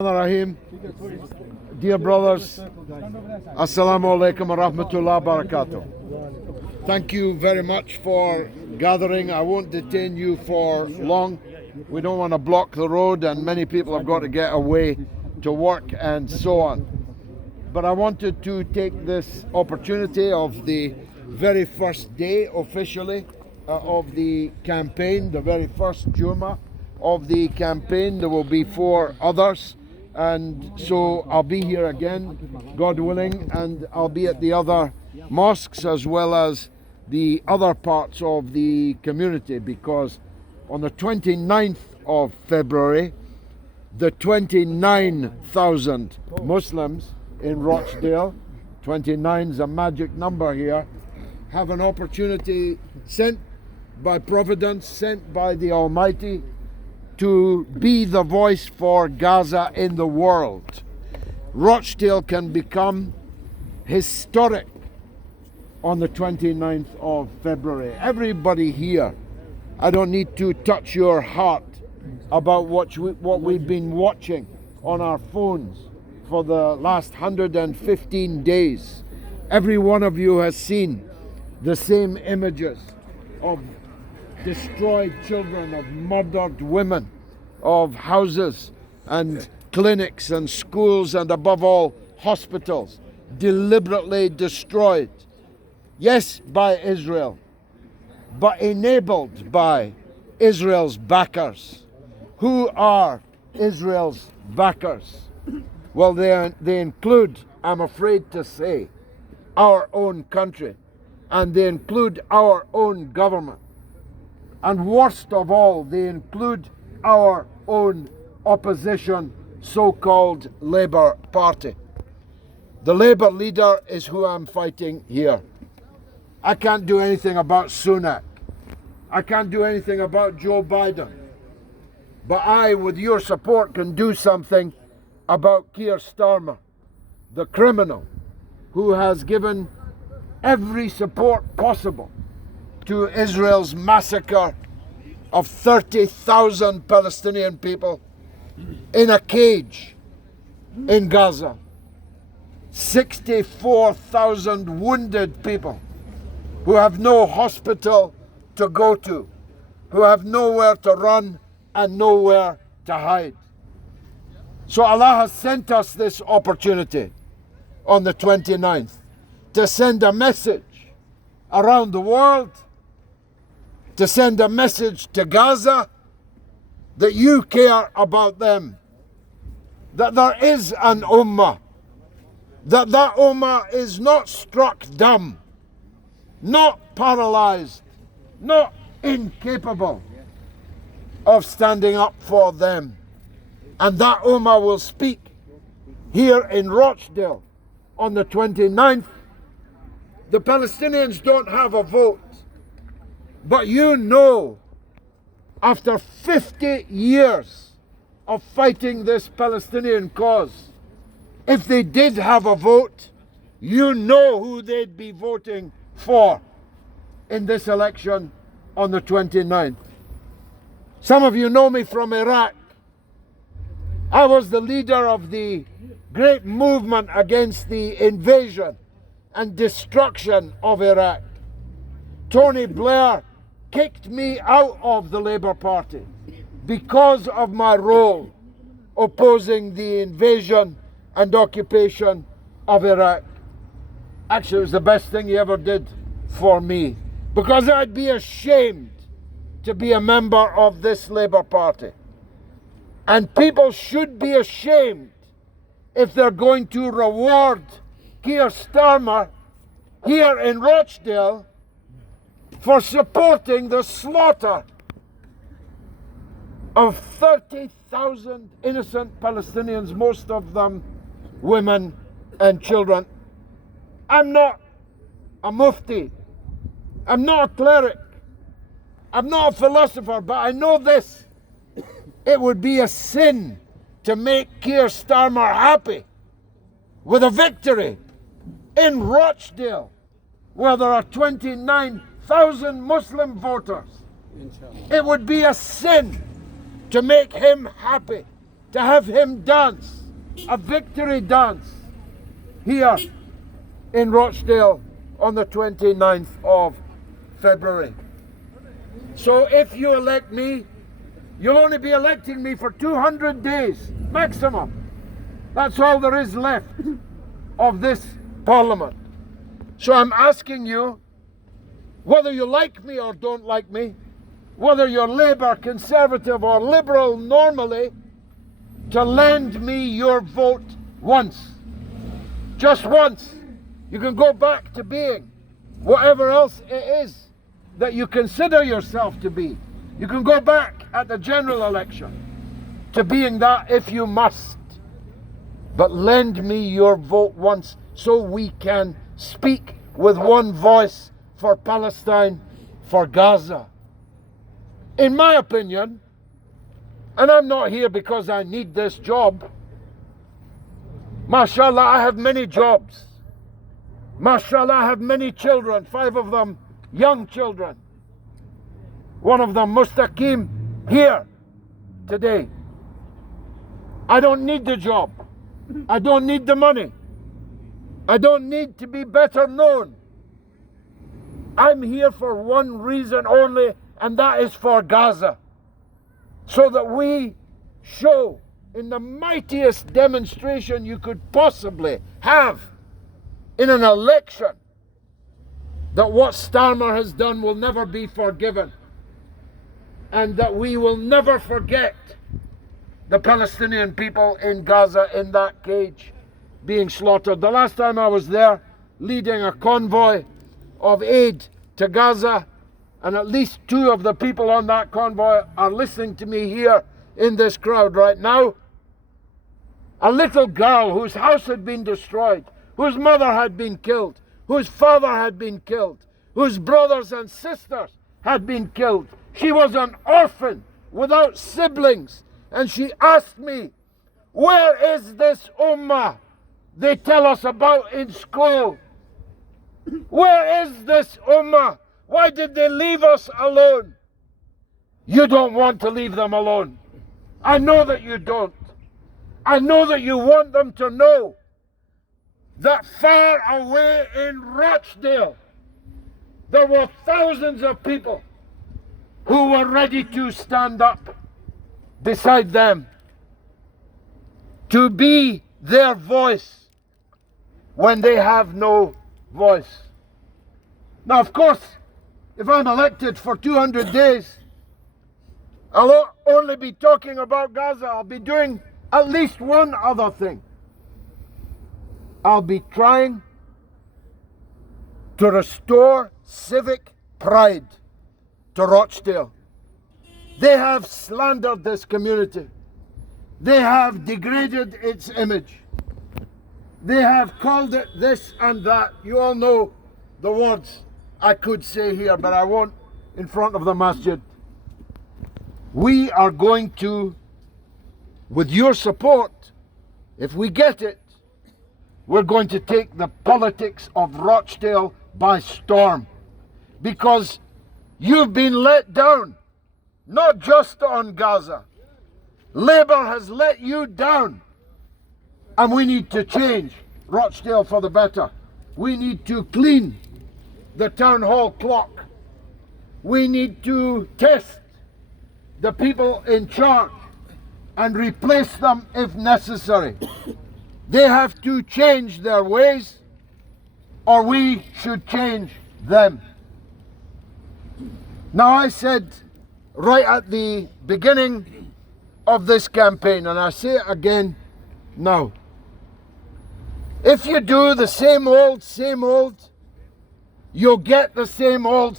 Rahim. Dear brothers, Assalamu alaikum wa rahmatullahi wa barakatuh. Thank you very much for gathering. I won't detain you for long. We don't want to block the road, and many people have got to get away to work and so on. But I wanted to take this opportunity of the very first day officially of the campaign, the very first Juma of the campaign. There will be 4 others. And so I'll be here again, God willing, and I'll be at the other mosques as well as the other parts of the community, because on the 29th of February, the 29,000 Muslims in Rochdale, 29 is a magic number here, have an opportunity sent by Providence, sent by the Almighty, to be the voice for Gaza in the world. Rochdale can become historic on the 29th of February. Everybody here, I don't need to touch your heart about what we've been watching on our phones for the last 115 days. Every one of you has seen the same images of destroyed children, of murdered women, of houses and clinics and schools, and above all hospitals deliberately destroyed. Yes, by Israel, but enabled by Israel's backers. Who are Israel's backers? Well, they include, I'm afraid to say, our own country, and they include our own government. And worst of all, they include our own opposition, so-called Labour Party. The Labour leader is who I'm fighting here. I can't do anything about Sunak. I can't do anything about Joe Biden. But I, with your support, can do something about Keir Starmer, the criminal who has given every support possible to Israel's massacre of 30,000 Palestinian people in a cage in Gaza. 64,000 wounded people who have no hospital to go to, who have nowhere to run and nowhere to hide. So Allah has sent us this opportunity on the 29th to send a message around the world, to send a message to Gaza that you care about them, that there is an ummah, that ummah is not struck dumb, not paralyzed, not incapable of standing up for them. And that ummah will speak here in Rochdale on the 29th. The Palestinians don't have a vote. But you know, after 50 years of fighting this Palestinian cause, if they did have a vote, you know who they'd be voting for in this election on the 29th. Some of you know me from Iraq. I was the leader of the great movement against the invasion and destruction of Iraq. Tony Blair kicked me out of the Labour Party because of my role opposing the invasion and occupation of Iraq. Actually, it was the best thing he ever did for me, because I'd be ashamed to be a member of this Labour Party. And people should be ashamed if they're going to reward Keir Starmer here in Rochdale for supporting the slaughter of 30,000 innocent Palestinians, most of them women and children. I'm not a mufti. I'm not a cleric. I'm not a philosopher, but I know this. It would be a sin to make Keir Starmer happy with a victory in Rochdale, where there are 29,000 Muslim voters. It would be a sin to make him happy to have him dance a victory dance here in Rochdale on the 29th of February. So if you elect me, you'll only be electing me for 200 days maximum. That's all there is left of this Parliament. So I'm asking you, whether you like me or don't like me, whether you're Labour, Conservative or Liberal normally, to lend me your vote once. Just once. You can go back to being whatever else it is that you consider yourself to be. You can go back at the general election to being that if you must. But lend me your vote once so we can speak with one voice for Palestine, for Gaza. In my opinion, and I'm not here because I need this job. MashaAllah, I have many jobs. MashaAllah, I have many children, 5 of them young children. One of them, Mustaqim, here today. I don't need the job. I don't need the money. I don't need to be better known. I'm here for one reason only, and that is for Gaza. So that we show in the mightiest demonstration you could possibly have in an election that what Starmer has done will never be forgiven, and that we will never forget the Palestinian people in Gaza in that cage being slaughtered. The last time I was there leading a convoy of aid to Gaza, and at least 2 of the people on that convoy are listening to me here in this crowd right now. A little girl whose house had been destroyed, whose mother had been killed, whose father had been killed, whose brothers and sisters had been killed. She was an orphan without siblings, and she asked me, where is this ummah they tell us about in school? Where is this ummah? Why did they leave us alone? You don't want to leave them alone. I know that you don't. I know that you want them to know that far away in Rochdale, there were thousands of people who were ready to stand up beside them, to be their voice when they have no voice. Now, of course, if I'm elected for 200 days, I'll only be talking about Gaza. I'll be doing at least one other thing. I'll be trying to restore civic pride to Rochdale. They have slandered this community. They have degraded its image. They have called it this and that. You all know the words I could say here, but I won't in front of the masjid. We are going to, with your support, if we get it, we're going to take the politics of Rochdale by storm. Because you've been let down, not just on Gaza. Labour has let you down. And we need to change Rochdale for the better. We need to clean the town hall clock. We need to test the people in charge and replace them if necessary. They have to change their ways, or we should change them. Now, I said right at the beginning of this campaign, and I say it again now, if you do the same old, you'll get the same old.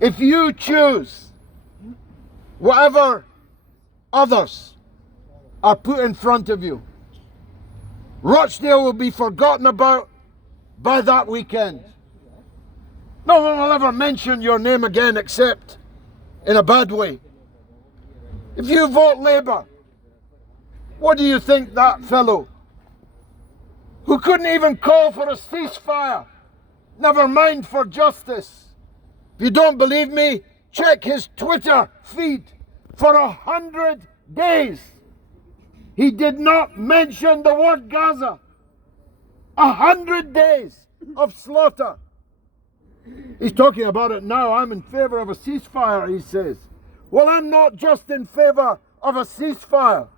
If you choose whatever others are put in front of you, Rochdale will be forgotten about by that weekend. No one will ever mention your name again except in a bad way. If you vote Labour, what do you think that fellow who couldn't even call for a ceasefire, never mind for justice? If you don't believe me, check his Twitter feed. For 100 days he did not mention the word Gaza. 100 days of slaughter. He's talking about it now. I'm in favor of a ceasefire, he says. Well, I'm not just in favor of a ceasefire.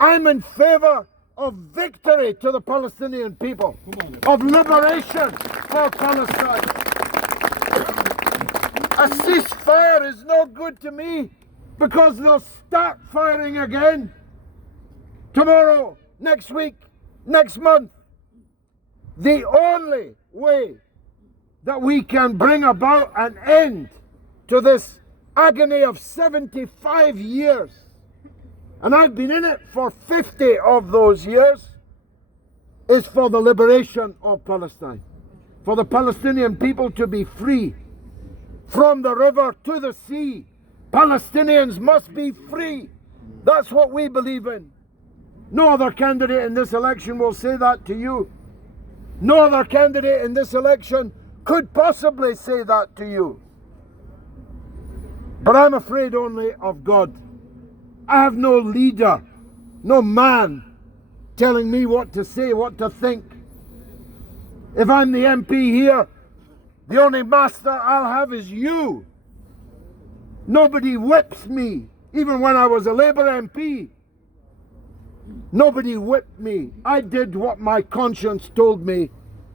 I'm in favor of victory to the Palestinian people, of liberation for Palestine. A ceasefire is no good to me because they'll start firing again tomorrow, next week, next month. The only way that we can bring about an end to this agony of 75 years, and I've been in it for 50 of those years, is for the liberation of Palestine, for the Palestinian people to be free from the river to the sea. Palestinians must be free. That's what we believe in. No other candidate in this election will say that to you. No other candidate in this election could possibly say that to you. But I'm afraid only of God. I have no leader, no man telling me what to say, what to think. If I'm the MP here, the only master I'll have is you. Nobody whips me, even when I was a Labour MP. Nobody whipped me. I did what my conscience told me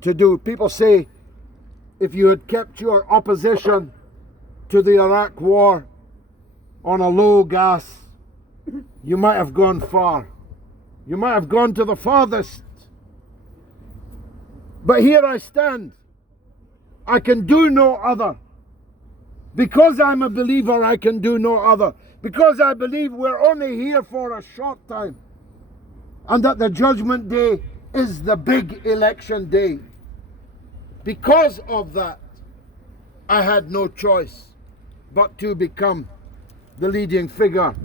to do. People say, if you had kept your opposition to the Iraq war on a low gas, you might have gone far. You might have gone to the farthest. But here I stand. I can do no other. Because I'm a believer, I can do no other. Because I believe we're only here for a short time, and that the judgment day is the big election day. Because of that, I had no choice but to become the leading figure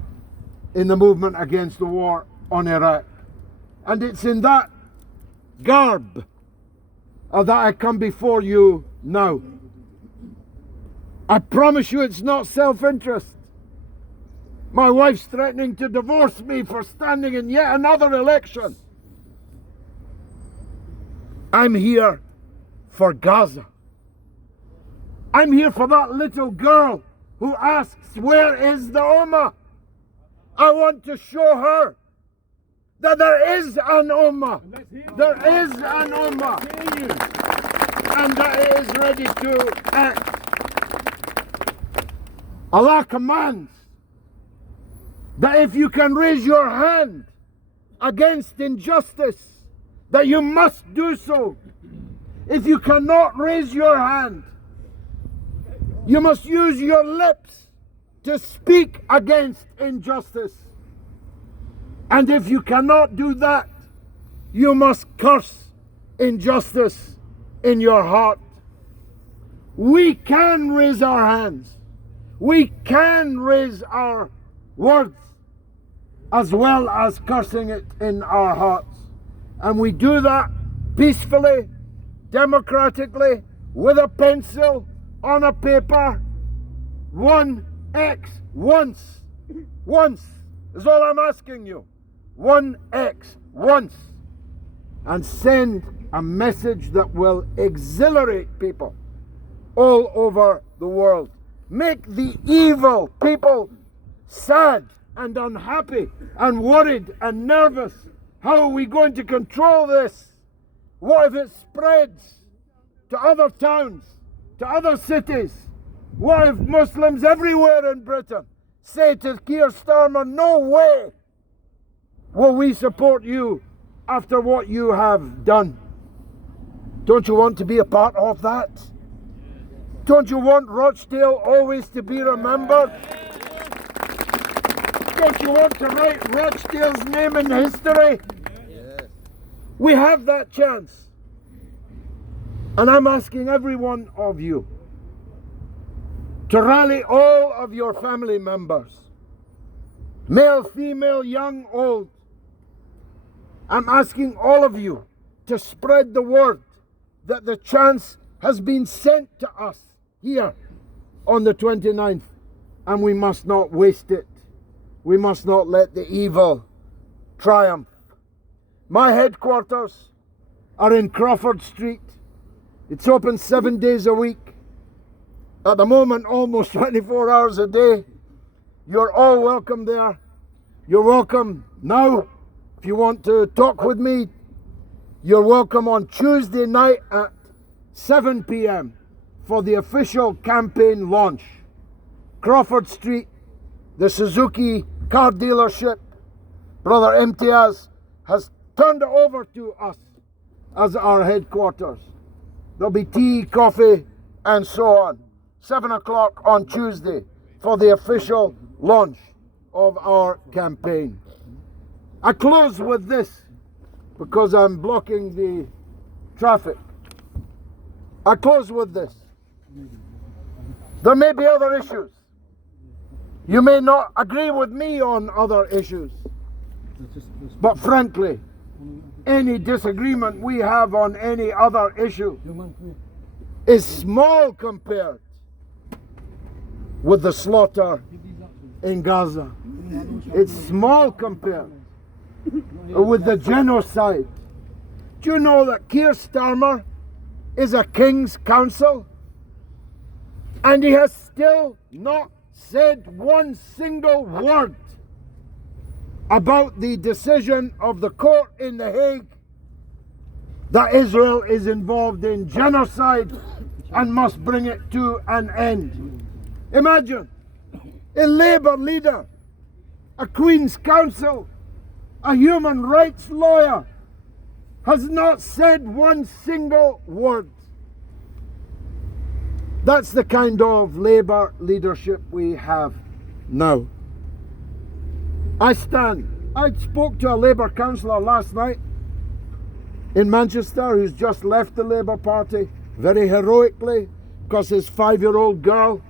in the movement against the war on Iraq. And it's in that garb that I come before you now. I promise you it's not self-interest. My wife's threatening to divorce me for standing in yet another election. I'm here for Gaza. I'm here for that little girl who asks, where is the Ummah? I want to show her that there is an Ummah. There is an Ummah. And that it is ready to act. Allah commands that if you can raise your hand against injustice, that you must do so. If you cannot raise your hand, you must use your lips to speak against injustice. And if you cannot do that, you must curse injustice in your heart. We can raise our hands. We can raise our words as well as cursing it in our hearts. And we do that peacefully, democratically, with a pencil, on a paper. 1x once. Once is all I'm asking you. 1x once. And send a message that will exhilarate people all over the world. Make the evil people sad and unhappy and worried and nervous. How are we going to control this? What if it spreads to other towns, to other cities? What if Muslims everywhere in Britain say to Keir Starmer, no way will we support you after what you have done? Don't you want to be a part of that? Don't you want Rochdale always to be remembered? Don't you want to write Rochdale's name in history? We have that chance. And I'm asking every one of you to rally all of your family members, male, female, young, old. I'm asking all of you to spread the word that the chance has been sent to us here on the 29th, and we must not waste it. We must not let the evil triumph. My headquarters are in Crawford Street. It's open 7 days a week. At the moment, almost 24 hours a day. You're all welcome there. You're welcome now. If you want to talk with me, you're welcome on Tuesday night at 7 p.m. for the official campaign launch. Crawford Street, the Suzuki car dealership, Brother Imtiaz has turned it over to us as our headquarters. There'll be tea, coffee, and so on. 7 o'clock on Tuesday for the official launch of our campaign. I close with this because I'm blocking the traffic. I close with this. There may be other issues. You may not agree with me on other issues. But frankly, any disagreement we have on any other issue is small compared with the slaughter in Gaza. It's small compared with the genocide. Do you know that Keir Starmer is a King's Counsel? And he has still not said one single word about the decision of the court in The Hague that Israel is involved in genocide and must bring it to an end. Imagine a Labour leader, a Queen's Counsel, a human rights lawyer has not said one single word. That's the kind of Labour leadership we have now. I spoke to a Labour councillor last night in Manchester who's just left the Labour Party very heroically because his 5-year-old girl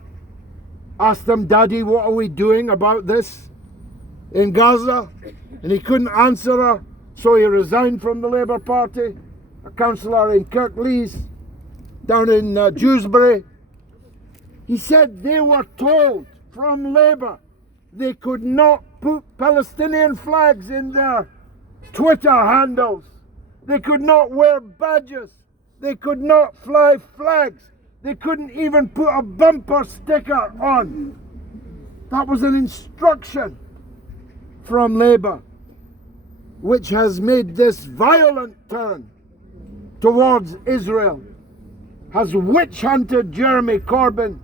asked him, "Daddy, what are we doing about this in Gaza?" And he couldn't answer her, so he resigned from the Labour Party. A councillor in Kirklees, down in Dewsbury, he said they were told from Labour they could not put Palestinian flags in their Twitter handles. They could not wear badges. They could not fly flags. They couldn't even put a bumper sticker on. That was an instruction from Labour, which has made this violent turn towards Israel, has witch hunted Jeremy Corbyn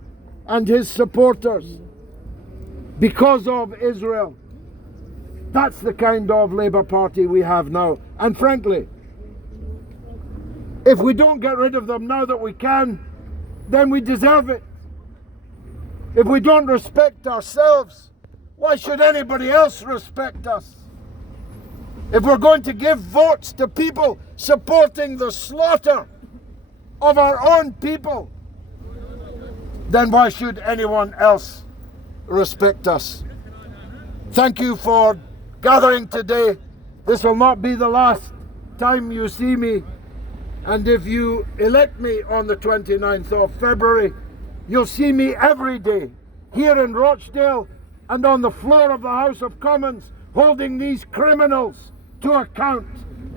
and his supporters because of Israel. That's the kind of Labour Party we have now. And frankly, if we don't get rid of them now that we can, then we deserve it. If we don't respect ourselves, why should anybody else respect us? If we're going to give votes to people supporting the slaughter of our own people, then why should anyone else respect us? Thank you for gathering today. This will not be the last time you see me. And if you elect me on the 29th of February, you'll see me every day here in Rochdale and on the floor of the House of Commons holding these criminals to account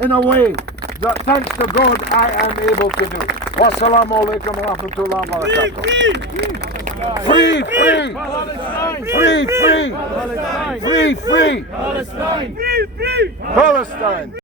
in a way that, thanks to God, I am able to do. Wassalamu alaikum wa rahmatullahi wa barakatuh. Free, free, Palestine. Free, free, Palestine. Free, free, Palestine. Free, free, Palestine.